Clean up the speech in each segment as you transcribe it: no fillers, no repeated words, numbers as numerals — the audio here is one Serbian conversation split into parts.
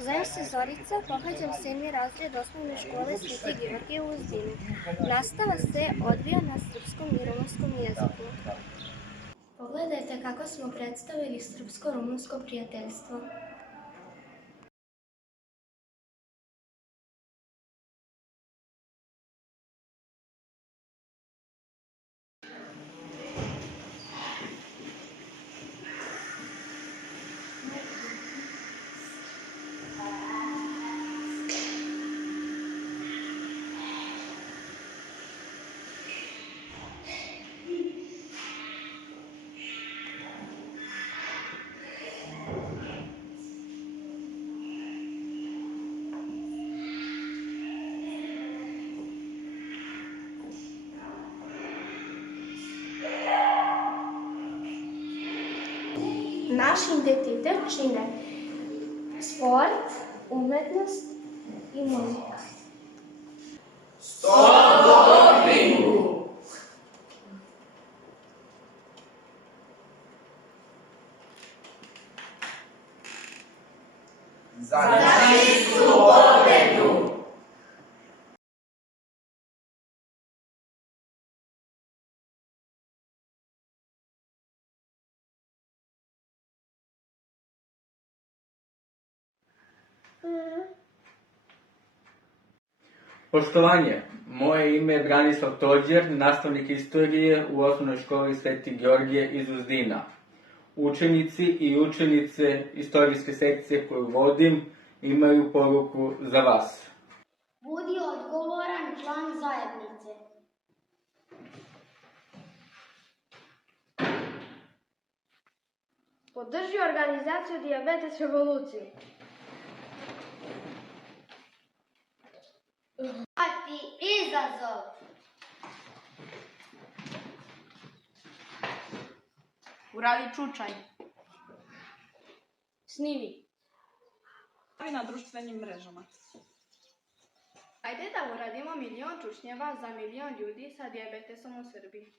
Zovem se Zorica, pohađam 7. razred osnovne škole Sveti Georgije u Uzdinu. Nastava se odvija na srpskom i rumunskom jeziku. Pogledajte kako smo predstavili srpsko-rumunsko prijateljstvo. Naš identitet čine sport, umetnost i muzika. Stop dopingu! Za čistu pobedu! Poštovanje, moje ime je Branislav Tođer, nastavnik istorije u osnovnoj školi Sveti Georgije iz Uzdina. Učenici i učenice istorijske sekcije koju vodim imaju poruku za vas. Budi odgovoran član zajednice. Podrži organizaciju Dijabetes revolucije. Prihvati izazov. Uradi čučaj. Snimi. Na društvenim mrežama. Ajde da uradimo 1.000.000 čučnjeva za 1.000.000 ljudi sa dijabetesom u Srbiji.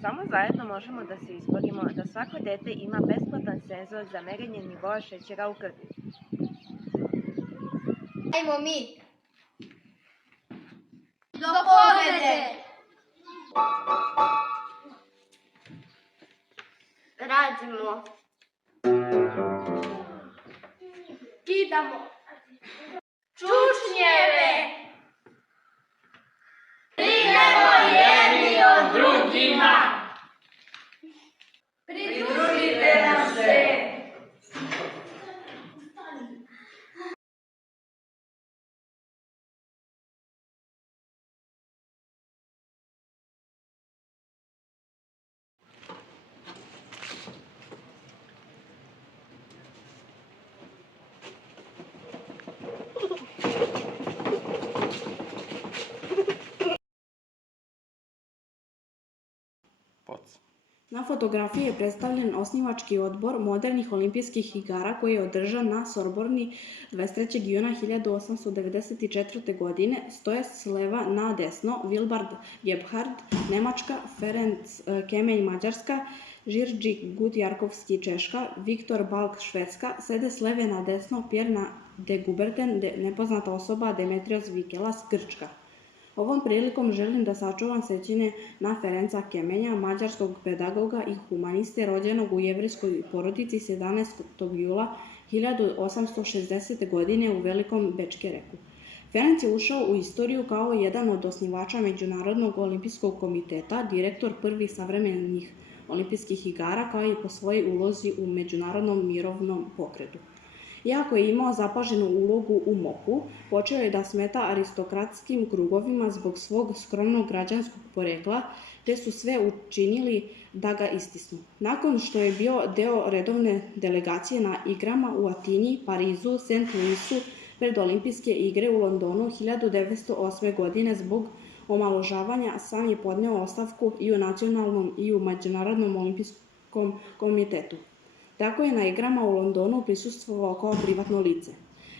Samo zajedno možemo da se izborimo da svako dete ima besplatan senzor za merenje nivoa šećera u krvi. Ajmo mi! Do pobede! Radimo! Kidamo! Čučnjeve! Idemo jedni od drugima! Pridružite nam se! Na fotografiji je predstavljen osnivački odbor modernih olimpijskih igara koji je održan na Sorborni 23. juna 1894. godine. Stoje s leva na desno Wilbard Gebhard, Nemačka, Ferenc Kemelj, Mađarska, Žirđi Gutjarkovski, Češka, Viktor Balk, Švedska. Sede s leve na desno Pierre de Coubertin, nepoznata osoba, Demetrios Vikelas, Grčka. Ovom prilikom želim da sačuvam sećanje na Ferenca Kemelja, mađarskog pedagoga i humaniste rođenog u jevrejskoj porodici 17. jula 1860. godine u Velikom Bečkereku. Ferenc je ušao u istoriju kao jedan od osnivača Međunarodnog olimpijskog komiteta, direktor prvih savremenih olimpijskih igara, kao i po svojoj ulozi u međunarodnom mirovnom pokretu. Iako je imao zapaženu ulogu u MOP-u, počeo je da smeta aristokratskim krugovima zbog svog skromnog građanskog porekla, te su sve učinili da ga istisnu. Nakon što je bio deo redovne delegacije na igrama u Atini, Parizu, St. Louisu pred Olimpijske igre u Londonu 1908. godine zbog omalovažavanja, sam je podneo ostavku i u Nacionalnom i u Međunarodnom olimpijskom komitetu. Tako je na igrama u Londonu prisustvovao kao privatno lice.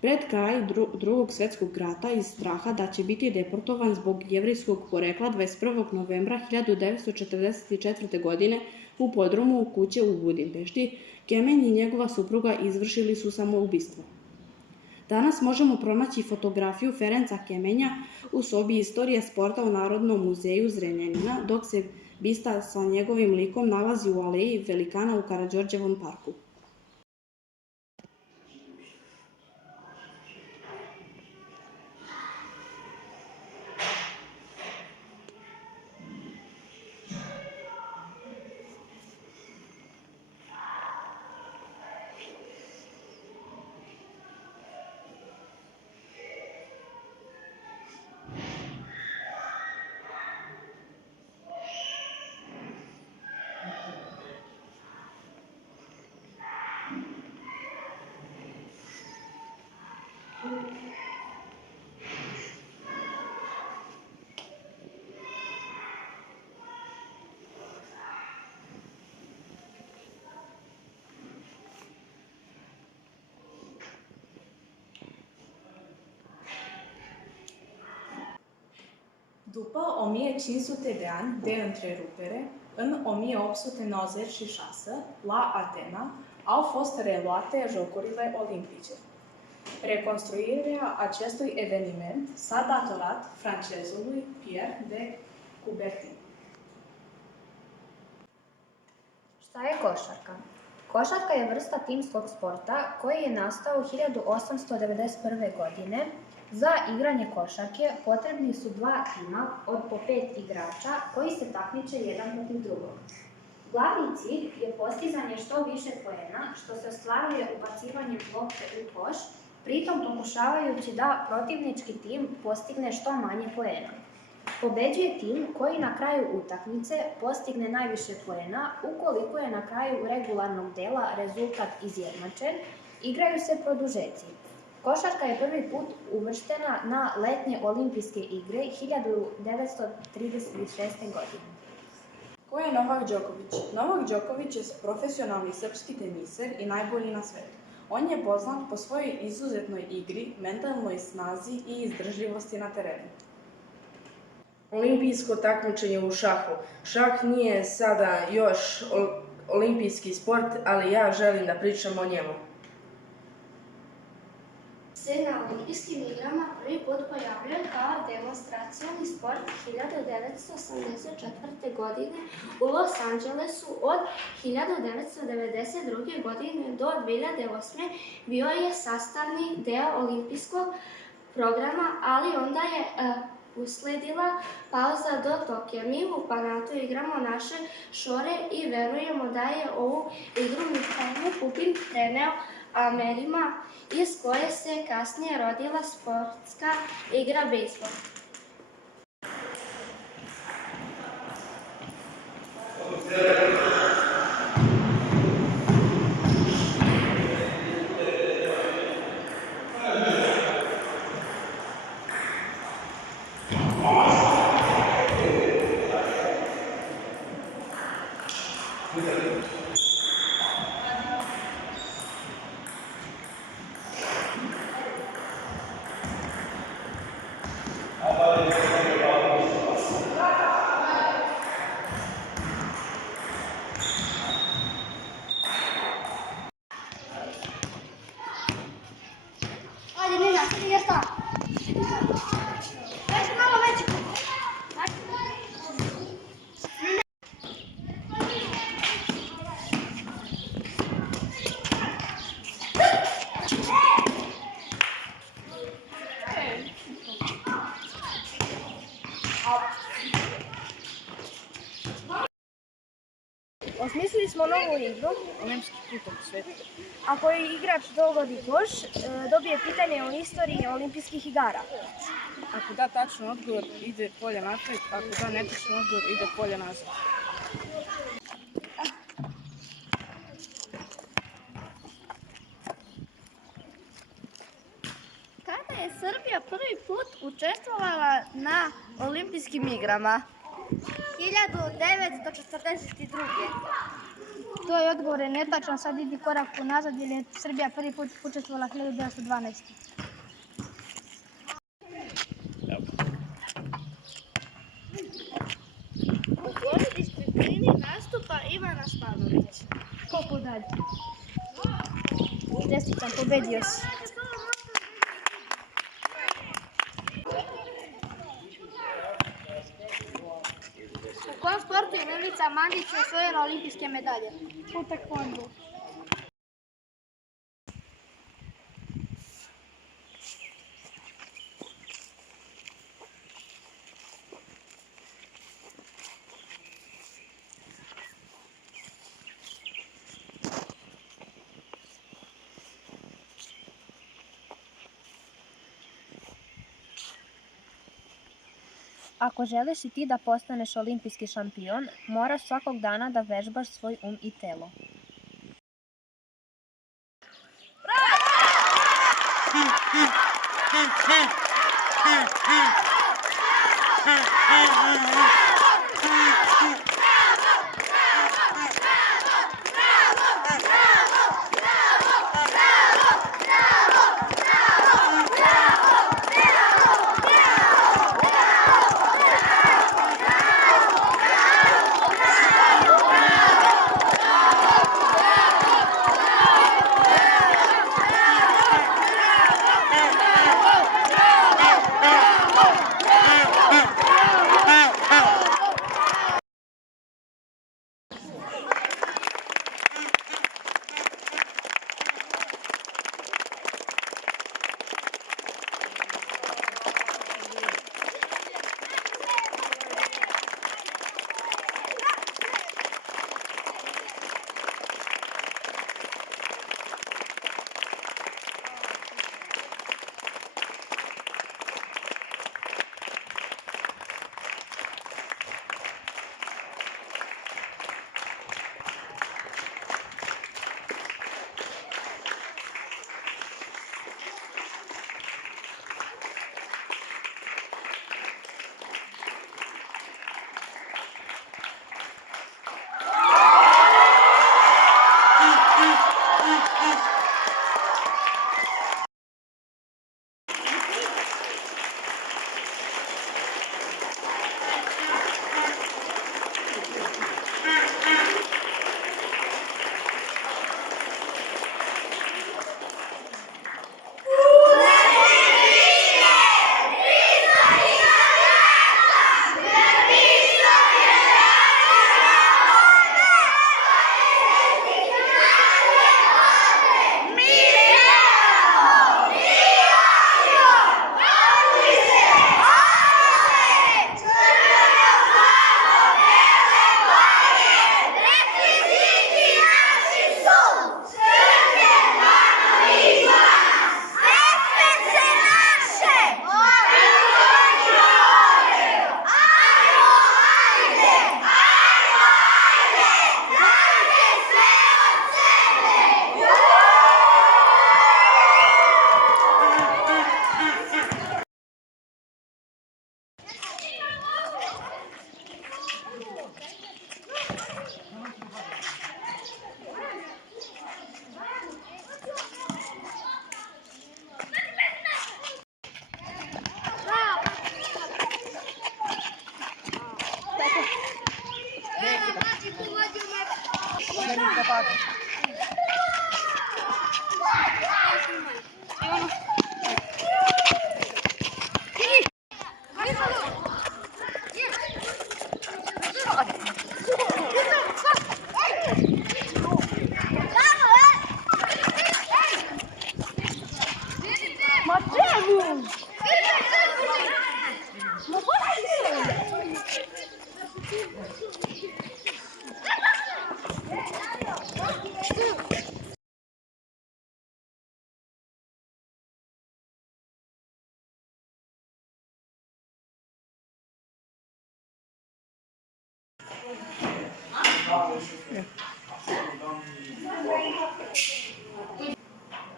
Pred kraj Drugog svjetskog rata iz straha da će biti deportovan zbog jevrejskog porekla 21. novembra 1944. godine u podrumu kuće u Budimpešti, Kemenj i njegova supruga izvršili su samoubistvo. Danas možemo pronaći fotografiju Ferenca Kemenja u sobi istorije sporta u Narodnom muzeju Zrenjanina, dok se bista sa njegovim likom nalazi u aleji velikana u Karađorđevom parku. După 1500 de ani de întrerupere, în 1896, la Atena, au fost reluate Jocurile Olimpice. Reconstruirea acestui eveniment s-a datorat francezului Pierre de Coubertin. Šta je košarka? Košarka je vrsta timskog sporta koji je nastao 1891. godine. Za igranje košarke potrebni su dva tima od po 5 igrača koji se takmiče jedan protiv drugog. Glavni cilj je postizanje što više poena, što se ostvaruje ubacivanjem lopte u koš, pritom pokušavajući da protivnički tim postigne što manje poena. Pobeđuje tim koji na kraju utakmice postigne najviše poena. Ukoliko je na kraju regularnog dela rezultat izjednačen, igraju se produžeci. Košarka je prvi put uvrštena na letnje olimpijske igre 1936. godine. Ko je Novak Đoković? Novak Đoković je profesionalni srpski teniser i najbolji na svetu. On je poznat po svojoj izuzetnoj igri, mentalnoj snazi i izdržljivosti na terenu. Olimpijsko takmičenje u šahu. Šah nije sada još olimpijski sport, ali ja želim da pričam o njemu. Se na olimpijskim igrama prvi put pojavljuje kao demonstracioni sport 1984. godine u Los Angelesu. Od 1992. godine do 2008. bio je sastavni deo olimpijskog programa, ali onda je usledila pauza do Tokija. Mi u Banatu igramo naše šore i verujemo da je ovu igru Mihajlo Pupin preneo Amerima, iz koje se kasnije rodila sportska igra bejzbol. Osmislili smo novu igru, olimpijski put u svetu. Ako igrač dogodi koš, dobije pitanje o istoriji olimpijskih igara. Ako da tačan odgovor, ide polje napred, ako da netačan odgovor, ide polje nazad. Kada je Srbija prvi put učestvovala na olimpijskim igrama? 1942. To je odgovor netačan, sad idi korak unazad jer je Srbija prvi put učestvovala 1912. U kojoj disciplini nastupa Ivana koliko dalje. Čestitam, pobedio si. U kom sportu je Milica Mandić osvojila olimpijske medalje? U tekvondu. Ako želiš i ti da postaneš olimpijski šampion, moraš svakog dana da vežbaš svoj i telo.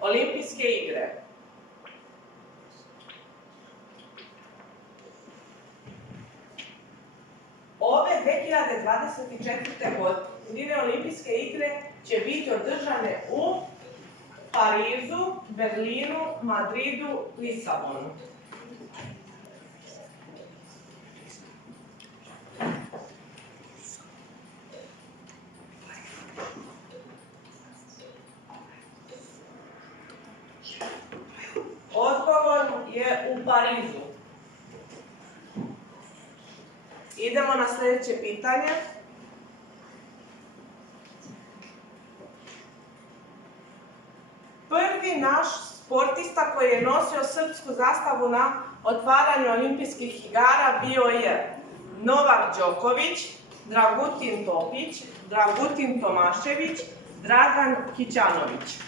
Olimpijske igre. Ove 2024. godine Olimpijske igre će biti održane u Parizu, Berlinu, Madridu, Lisabonu. Odgovor je u Parizu. Idemo na sljedeće pitanje. Prvi naš sportista koji je nosio srpsku zastavu na otvaranju olimpijskih igara bio je Novak Đoković, Dragutin Topić, Dragutin Tomašević, Dragan Kićanović.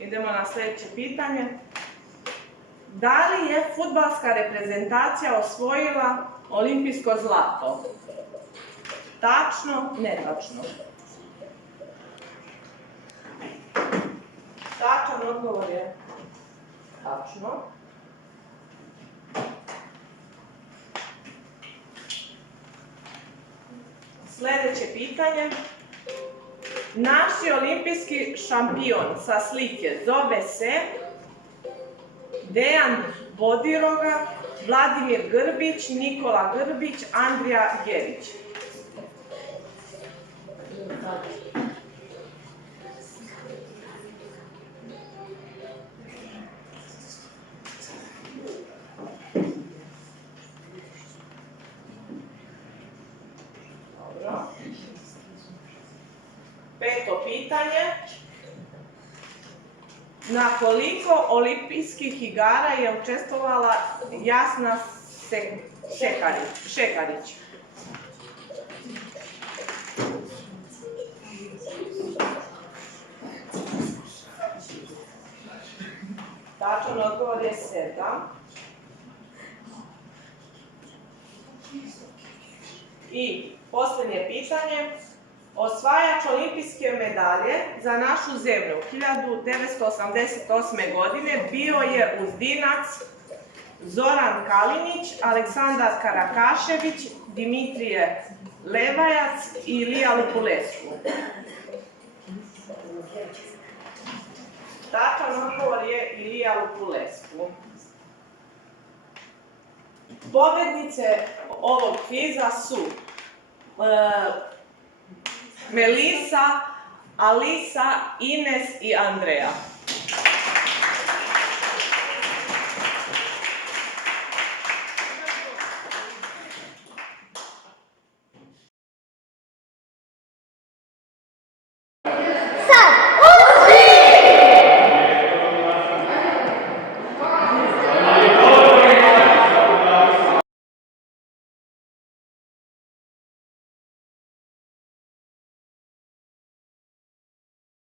Idemo na sljedeće pitanje. Da li je fudbalska reprezentacija osvojila olimpijsko zlato? Tačno, netačno. Tačan odgovor je tačno. Sljedeće pitanje. Naši olimpijski šampion sa slike zove se Dejan Bodiroga, Vladimir Grbić, Nikola Grbić, Andrija Gerić. Dobro. Peto pitanje. Na koliko olimpijskih igara je učestvovala Jasna Šekarić? Tačan odgovor je 7. I posljednje pitanje. Osvajač olimpijske medalje za našu zemlju 1988. godine bio je uzdinac Zoran Kalinić, Aleksandar Karakašević, Dimitrije Levajac i Ilija Lupulescu. Tačan odgovor je Ilija Lupulescu. Pobjednice ovog kviza su Melisa, Alisa, Ines i Andreja.